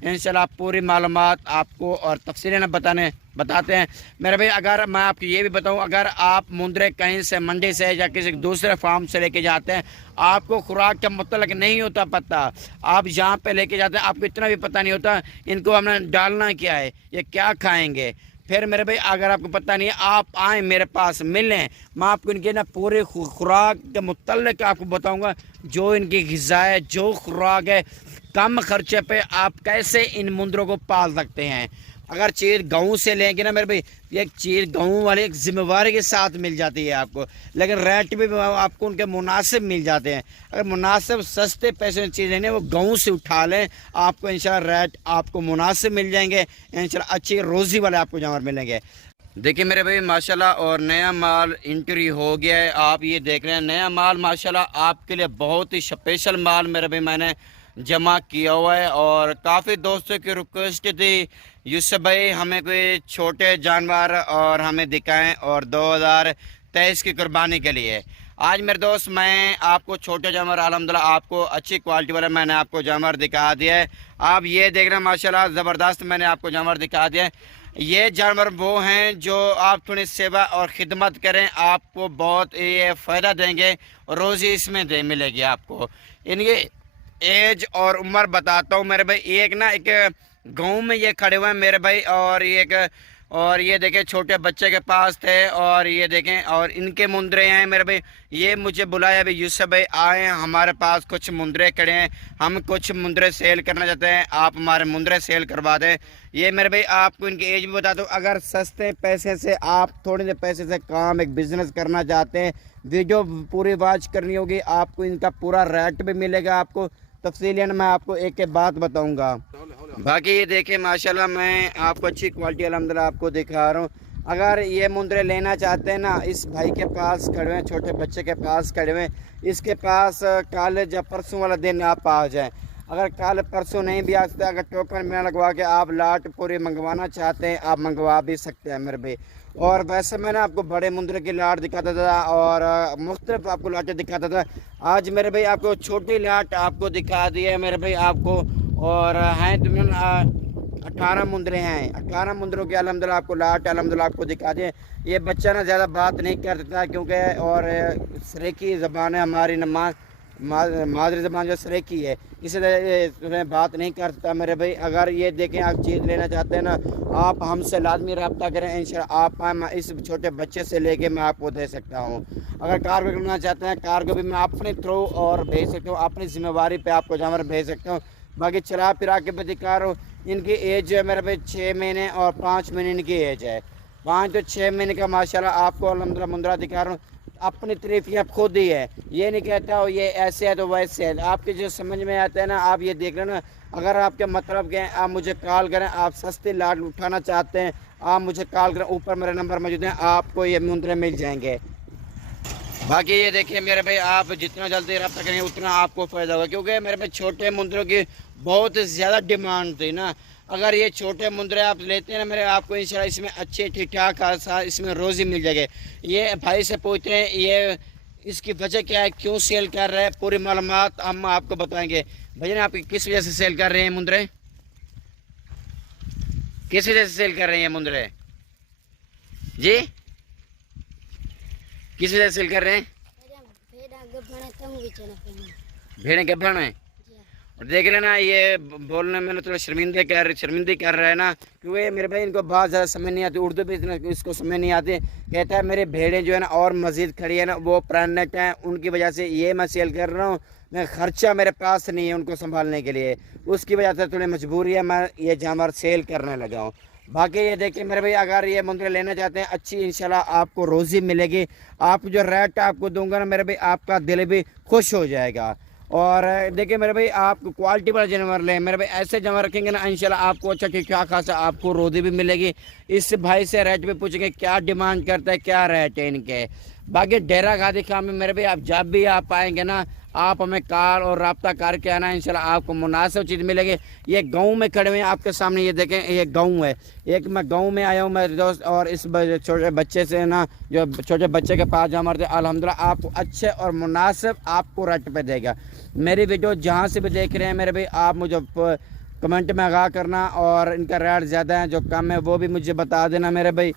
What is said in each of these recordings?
इंशाल्लाह पूरी मालूमात आपको और तफसीलन बताते हैं मेरे भाई। अगर मैं आपको ये भी बताऊं, अगर आप मुंदरे कहीं से मंडी से या किसी दूसरे फार्म से लेके जाते हैं, आपको खुराक का मतलब नहीं होता पता, आप यहाँ पे लेके जाते हैं आपको इतना भी पता नहीं होता इनको हमने डालना क्या है, ये क्या खाएंगे। फिर मेरे भाई अगर आपको पता नहीं है, आप आएँ मेरे पास मिलें, मैं आपको इनके ना पूरे खुराक के मुतल्लिक़ आपको बताऊंगा, जो इनकी ग़िज़ा है, जो खुराक है, कम खर्चे पे आप कैसे इन मुंदरों को पाल सकते हैं। अगर चीज़ गाँव से लेंगे ना मेरे भाई, ये चीज़ गाँव वाले एक ज़िम्मेवारी के साथ मिल जाती है आपको, लेकिन रेट भी आपको उनके मुनासिब मिल जाते हैं। अगर मुनासिब सस्ते पैसे में चीज़ लेने वो गाँव से उठा लें, आपको इंशाल्लाह रेट आपको मुनासिब मिल जाएंगे, इंशाल्लाह अच्छी रोज़ी वाले आपको जानवर मिलेंगे। देखिए मेरे भाई माशाल्लाह, और नया माल एंट्री हो गया है, आप ये देख रहे हैं नया माल माशाल्लाह आपके लिए बहुत ही स्पेशल माल मेरे भाई मैंने जमा किया हुआ है। और काफ़ी दोस्तों की रिक्वेस्ट थी यूसुफ भाई हमें कोई छोटे जानवर और हमें दिखाएं, और 2023 की कुर्बानी के लिए आज मेरे दोस्त मैं आपको छोटे जानवर अल्हम्दुलिल्लाह आपको अच्छी क्वालिटी वाला मैंने आपको जानवर दिखा दिया है। आप ये देख रहे हैं माशाल्लाह ज़बरदस्त मैंने आपको जानवर दिखा दिया है। ये जानवर वो हैं जो आप थोड़ी सेवा और ख़िदमत करें, आपको बहुत ये फ़ायदा देंगे, रोज़ी इसमें मिलेगी आपको। इनकी एज और उम्र बताता हूँ मेरे भाई। एक ना एक गांव में ये खड़े हुए हैं मेरे भाई, और ये देखें छोटे बच्चे के पास थे, और ये देखें और इनके मुंदरे हैं मेरे भाई। ये मुझे बुलाया अभी यूसुफ भाई आए हमारे पास कुछ मुंदरे खड़े हैं, हम कुछ मुंदरे सेल करना चाहते हैं, आप हमारे मुंदरे सेल करवा दें। ये मेरे भाई आपको इनकी एज भी बता दूँ। अगर सस्ते पैसे से आप थोड़े से पैसे से काम एक बिज़नेस करना चाहते हैं, वीडियो पूरी वॉच करनी होगी, आपको इनका पूरा रेट भी मिलेगा, आपको तफसीलियन मैं आपको एक एक बात बताऊंगा। बाकी ये देखें माशाल्लाह मैं आपको अच्छी क्वालिटी अल्हम्दुलिल्लाह आपको दिखा रहा हूँ। अगर ये मुंदरे लेना चाहते हैं ना, इस भाई के पास खड़े हैं, छोटे बच्चे के पास खड़े हुए, इसके पास कल या परसों वाला दिन आप आ जाएं। अगर कल परसों नहीं भी आ सकते, अगर टोकन में लगवा के आप लाट पूरी मंगवाना चाहते हैं, आप मंगवा भी सकते हैं मेरे भाई। और वैसे मैंने आपको बड़े मुंदरे की लाट दिखाता था और मुख्तलिफ आपको लाटें दिखाता था। आज मेरे भाई आपको छोटी लाट आपको दिखा दी है मेरे भाई आपको, और हैं तकरीबन 18 मुंदरे हैं। 18 मुंदरों की अल्हम्दुलिल्लाह आपको लाट अल्हम्दुलिल्लाह आपको दिखा दिए। ये बच्चा ना ज़्यादा बात नहीं करता क्योंकि और सरेकी ज़बान है हमारी, मादरी ज़बान जो सरेकी है, इसलिए बात नहीं करता मेरे भाई। अगर ये देखें आप चीज़ लेना चाहते हैं ना, आप हमसे लाजमी रब्ता करें, इंशाल्लाह आप मैं इस छोटे बच्चे से लेके मैं आपको दे सकता हूँ। अगर कार्गो करना चाहते हैं, कार्गो भी मैं अपने थ्रू और भेज सकता हूँ, अपनी ज़िम्मेवारी पे आपको जानवर भेज सकता हूँ। बाकी चला फिरा के भी दिखा रहा हूँ। इनकी एज है मेरे भाई 6 महीने और 5 महीने इनकी एज है। 5 तो 6 महीने का माशाल्लाह आपको अल्हम्दुलिल्लाह मुंदरा दिखा रहा हूँ। अपनी तारीफियाँ खुद ही है, ये नहीं कहता हो ये ऐसे है तो वैसे है, आपके जो समझ में आता है ना आप ये देख रहे ना। अगर आपके मतलब के आप मुझे कॉल करें, आप सस्ते लाट उठाना चाहते हैं, आप मुझे कॉल करें, ऊपर मेरा नंबर मौजूद है, आपको ये मुंदरे मिल जाएंगे। बाकी ये देखिए मेरे भाई आप जितना जल्दी रब्ता करेंगे उतना आपको फ़ायदा होगा, क्योंकि मेरे भाई छोटे मुंदरों की बहुत ज़्यादा डिमांड थी ना। अगर ये छोटे मुंदरे आप लेते हैं ना मेरे, आपको इंशाल्लाह इसमें अच्छे ठीक ठाक खासा इसमें रोज़ी मिल जाएगी। ये भाई से पूछते हैं ये इसकी वजह क्या है, क्यों सेल कर रहे हैं, पूरी मालूमात हम आपको बताएंगे। भैया आप किस वजह से सेल कर रहे हैं मुंदरे, किस वजह से सेल कर रहे हैं मुंदरे जी, किस वजह से सेल कर रहे हैं? भेड़ें गब्बन है। और देख रहे ना ये बोलने में थोड़ा शर्मिंदगी कर रहा है ना, क्योंकि मेरे भाई इनको बहुत ज़्यादा समझ नहीं आती, उर्दू भी इतना इसको समझ नहीं आती। कहता है मेरे भेड़ें जो है ना और मज़ीद खड़ी है ना, वो प्रेगनेंट हैं, उनकी वजह से ये मैं सेल कर रहा हूँ, मैं खर्चा मेरे पास नहीं है उनको संभालने के लिए, उसकी वजह से थोड़ी मजबूरी है, मैं ये जानवर सेल करने लगा हूँ। बाकी ये देखिए मेरे भाई अगर ये मुंदरे लेना चाहते हैं अच्छी इंशाल्लाह आपको रोज़ी मिलेगी। आप जो रेट आपको दूंगा ना मेरे भाई आपका दिल भी खुश हो जाएगा। और देखिए मेरे भाई आप क्वालिटी वाला जानवर लें मेरे भाई, ऐसे जानवर रखेंगे ना इंशाल्लाह आपको अच्छा ठीक ठाक खासा आपको रोज़ी भी मिलेगी। इस भाई से रेट भी पूछेंगे क्या डिमांड करता है, क्या रेट है इनके। बाकी डेरा गादी खाम में मेरे भाई आप जब भी आप आएंगे ना, आप हमें कॉल और रब्ता करके आना, इंशाल्लाह आपको मुनासिब चीज़ मिलेगी। ये गांव में खड़े हुए हैं आपके सामने, ये देखें ये गांव है, एक मैं गांव में आया हूँ मेरे दोस्त, और इस छोटे बच्चे से ना जो छोटे बच्चे के पास जानवर थे अल्हम्दुलिल्लाह आपको अच्छे और मुनासिब आपको रेट पे देगा। मेरी वीडियो जहाँ से भी देख रहे हैं मेरे भाई आप मुझे कमेंट में आगाह करना, और इनका रेट ज़्यादा है जो कम है वो भी मुझे बता देना मेरे भाई।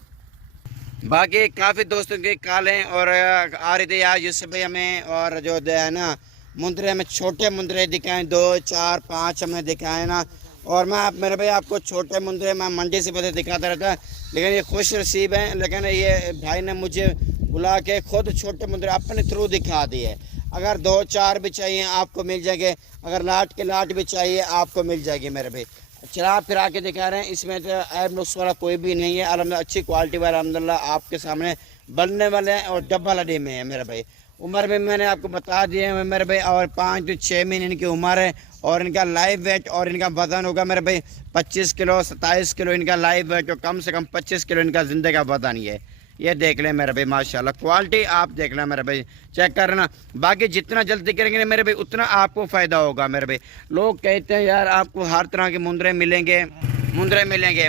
बाकी काफ़ी दोस्तों की कॉलें और आ रही थी यार यूसुफ भाई हमें, और जो है ना मुंदरे हमें छोटे मुंदरे दिखाएं, 2 4 5 हमें दिखाएं ना। और मैं मेरे भाई आपको छोटे मुंदरे मैं मंडी से पहले दिखाता रहता, लेकिन ये खुश नसीब हैं, लेकिन ये भाई ने मुझे बुला के खुद छोटे मुंदरे अपने थ्रू दिखा दिए। अगर 2 4 भी चाहिए आपको मिल जाएंगे, अगर लाट के लाट भी चाहिए आपको मिल जाएगी मेरे भाई। चला फिरा के दिखा रहे हैं, इसमें तो ऐब नुक्स वाला कोई भी नहीं है, अलहमदिल्ला अच्छी क्वालिटी वाला अलहमदिल्ला आपके सामने बनने वाले हैं, और डब्बा लड़ी में है मेरे भाई। उम्र में मैंने आपको बता दिए हैं मेरे भाई, और 5 से 6 महीने इनकी उम्र है, और इनका लाइव वेट और इनका वज़न होगा मेरे भाई 25 किलो 27 किलो इनका लाइव वेट, और कम से कम 25 किलो इनका ज़िंदगी का वज़न ही है। ये देख लें मेरे भाई, माशाल्लाह क्वालिटी आप देख लें मेरे भाई, चेक करना। बाकी जितना जल्दी करेंगे मेरे भाई उतना आपको फ़ायदा होगा मेरे भाई। लोग कहते हैं यार आपको हर तरह के मुंदरे मिलेंगे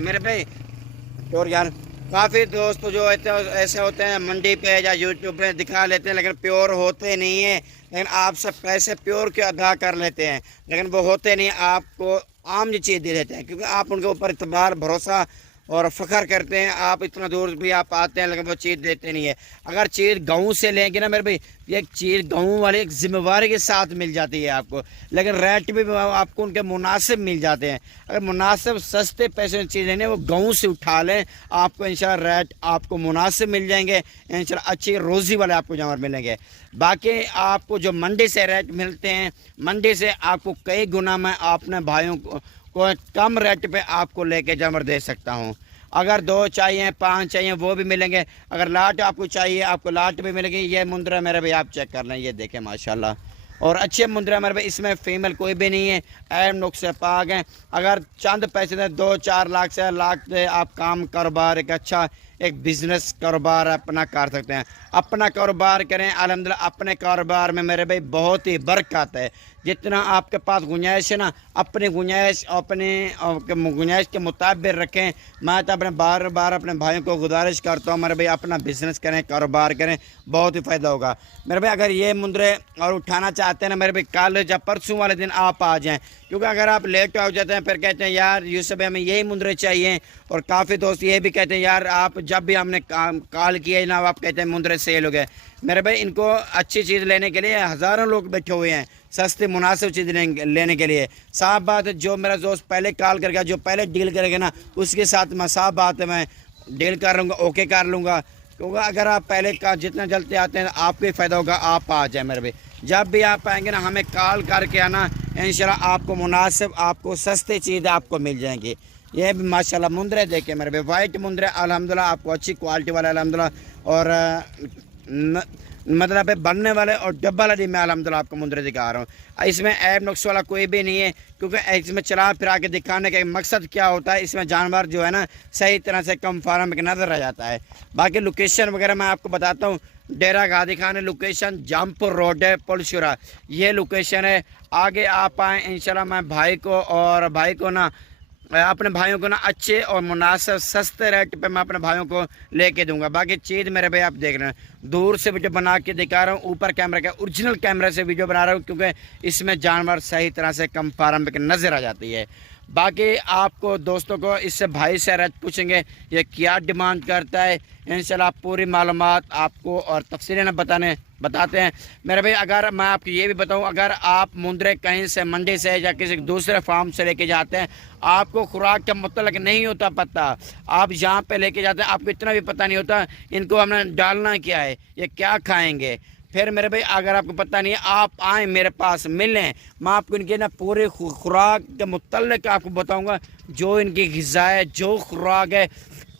मेरे भाई, और यार काफ़ी दोस्त जो ऐसे होते हैं मंडी पे या यूट्यूब पे दिखा लेते हैं, लेकिन प्योर होते नहीं हैं। लेकिन आपसे पैसे प्योर के अदा कर लेते हैं, लेकिन वो होते नहीं, आपको आम चीज़ दे देते हैं, क्योंकि आप उनके ऊपर इतबार भरोसा और फ़ख्र करते हैं। आप इतना दूर भी आप आते हैं, लेकिन वो चीज़ देते नहीं है। अगर चीज़ गाँव से लेंगे ना मेरे भाई, ये चीज़ गाँव वाले एक जिम्मेवारी के साथ मिल जाती है आपको, लेकिन रेट भी आपको उनके मुनासिब मिल जाते हैं। अगर मुनासिब सस्ते पैसे में चीज़ लेने वो गाँव से उठा लें, आपको इंशाल्लाह रेट आपको मुनासिब मिल जाएंगे, इंशाल्लाह अच्छी रोज़ी वाले आपको जानवर मिलेंगे। बाकी आपको जो मंडी से रेट मिलते हैं, मंडी से आपको कई गुना मैं अपने भाइयों को कम रेट पे आपको लेके जानवर दे सकता हूँ। अगर 2 चाहिए 5 चाहिए वो भी मिलेंगे, अगर लाट आपको चाहिए आपको लाट भी मिलेगी। ये मुंदरा मेरे भाई आप चेक कर लें, ये देखें माशाल्लाह, और अच्छे मुंदरा मेरे भाई, इसमें फीमेल कोई भी नहीं है, ऐब नुक्स से पाक हैं। अगर चंद पैसे दे 2 4 लाख से लाख से आप काम कारोबार एक अच्छा एक बिज़नेस कारोबार अपना कर सकते हैं। अपना कारोबार करें अल्हम्दुलिल्लाह, अपने कारोबार में मेरे भाई बहुत ही बरकत है। जितना आपके पास गुंजाइश है ना, अपनी गुंजाइश अपने गुंजाइश के मुताबिक रखें। मैं तो अपने बार बार अपने भाइयों को गुजारिश करता हूँ मेरे भाई अपना बिज़नेस करें, कारोबार करें, बहुत ही फ़ायदा होगा मेरे भाई। अगर ये मुंदरे और उठाना चाहते हैं ना मेरे भाई, कल या परसों वाले दिन आप आ जाएँ, क्योंकि अगर आप लेट हो जाते हैं फिर कहते हैं यार यूसुफ भाई हमें यही मुंदरे चाहिए। और काफ़ी दोस्त ये भी कहते हैं यार आप जब भी हमने कॉल किया ना आप कहते हैं मुंदरे सेल हो गए। मेरे भाई इनको अच्छी चीज़ लेने के लिए हज़ारों लोग बैठे हुए हैं, सस्ती मुनासिब चीज़ लेने के लिए। साफ बात है, जो मेरा दोस्त पहले कॉल करेगा, जो पहले डील करेगा ना, उसके साथ मैं साफ बात है मैं डील कर लूँगा, ओके कर लूँगा। क्योंकि अगर आप पहले का जितना जल्दी आते हैं आपको ही फ़ायदा होगा, आप आ जाए मेरे भाई। जब भी आप आएंगे ना हमें कॉल करके आना, इंशाल्लाह आपको मुनासिब आपको सस्ती चीज़ आपको मिल जाएंगी। ये भी माशाल्लाह मुंदरे देखे मेरे भाई, वाइट मुंदरे अल्हम्दुलिल्लाह आपको अच्छी क्वालिटी वाले अल्हम्दुलिल्लाह, और मतलब बनने वाले और डब्बा लड़ी में अल्हम्दुलिल्लाह आपको मुंदरे दिखा रहा हूँ। इसमें ऐब नुक्स वाला कोई भी नहीं है, क्योंकि इसमें चला फिरा के दिखाने का मकसद क्या होता है, इसमें जानवर जो है ना सही तरह से कम फार्म में नज़र आ जाता है। बाकी लोकेशन वगैरह मैं आपको बताता हूँ। डेरा गादी खान है लोकेशन, जामपुर रोड है, पुलशुरा ये लोकेशन है। आगे आप आएँ इंशाल्लाह मैं भाई को ना अपने भाइयों को ना अच्छे और मुनासिब सस्ते रेट पे मैं अपने भाइयों को लेके दूंगा। बाकी चीज़ मेरे भाई आप देख रहे हैं, दूर से वीडियो बना के दिखा रहा हूँ, ऊपर कैमरा का ओरिजिनल कैमरे से वीडियो बना रहा हूँ, क्योंकि इसमें जानवर सही तरह से कम फार्म पे नज़र आ जाती है। बाकी आपको दोस्तों को इससे भाई से रेट पूछेंगे ये क्या डिमांड करता है, इंशाल्लाह पूरी मालूमात आपको और तफसीलन बताते हैं मेरे भाई। अगर मैं आपको ये भी बताऊं, अगर आप मुंदरे कहीं से मंडी से या किसी दूसरे फार्म से लेके जाते हैं, आपको खुराक का मतलब नहीं होता पता, आप जहाँ पे लेके जाते हैं आपको इतना भी पता नहीं होता इनको हमने डालना क्या है, ये क्या खाएंगे। फिर मेरे भाई अगर आपको पता नहीं है, आप आएँ मेरे पास मिलें, मैं आपको इनके ना पूरे खुराक के मुतल्लिक़ आपको बताऊँगा, जो इनकी ग़िज़ा है, जो खुराक है,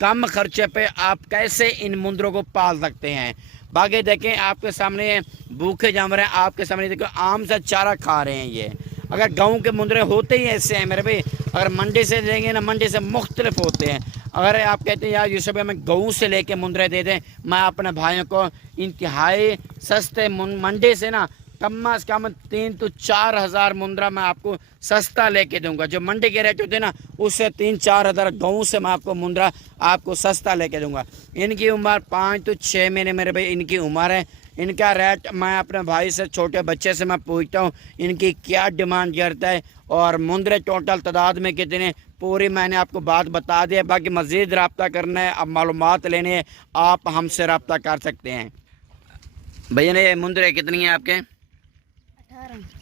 कम खर्चे पे आप कैसे इन मुंदरों को पाल सकते हैं। बाकी देखें आपके सामने भूखे जानवर हैं, आपके सामने देखो आम सा चारा खा रहे हैं ये। अगर गाँव के मुंदरे होते ही ऐसे हैं मेरे भाई, अगर मंडी से लेंगे ना मंडी से मुख्तलिफ होते हैं। अगर आप कहते हैं यार यूसुफ भाई हमें गाँव से लेके मुंदरे दे दें, मैं अपने भाइयों को इंतहाई सस्ते मंडी से ना कम से कम 3 तो 4 हज़ार मुंदरा मैं आपको सस्ता लेके दूंगा। जो मंडी के रेट होते हैं ना उससे 3-4 हज़ार गाँव से मैं आपको मुंदरा आपको सस्ता लेके दूंगा। इनकी उम्र 5 तो 6 महीने मेरे भाई इनकी उम्र है। इनका रेट मैं अपने भाई से, छोटे बच्चे से मैं पूछता हूँ इनकी क्या डिमांड करता है और मुंदरे टोटल तादाद में कितने, पूरी मैंने आपको बात बता दी है। बाकी मज़ीद रब्ता करना है, अब मालूमात लेने हैं, आप हमसे रब्ता कर सकते हैं। भैया ने मुंदरे कितनी है आपके?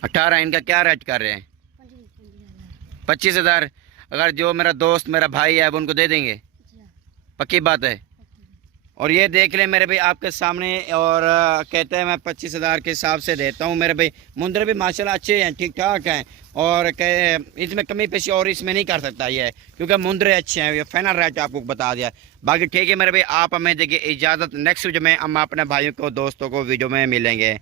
18। इनका क्या रेट कर रहे हैं? 25,000। अगर जो मेरा दोस्त मेरा भाई है अब उनको दे देंगे? पक्की बात है। और ये देख लें मेरे भाई आपके सामने, और कहते हैं मैं 25,000 के हिसाब से देता हूँ। मेरे भाई मुंदरे भी माशाल्लाह अच्छे हैं, ठीक ठाक हैं, और कहे इसमें कमी पेशी और इसमें नहीं कर सकता ये, क्योंकि मुंदरे अच्छे हैं। ये फाइनल रेट आपको बता दिया। बाकी ठीक है मेरे भाई, आप हमें देखिए इजाज़त, नेक्स्ट वीडियो में हम अपने भाइयों को दोस्तों को वीडियो में मिलेंगे।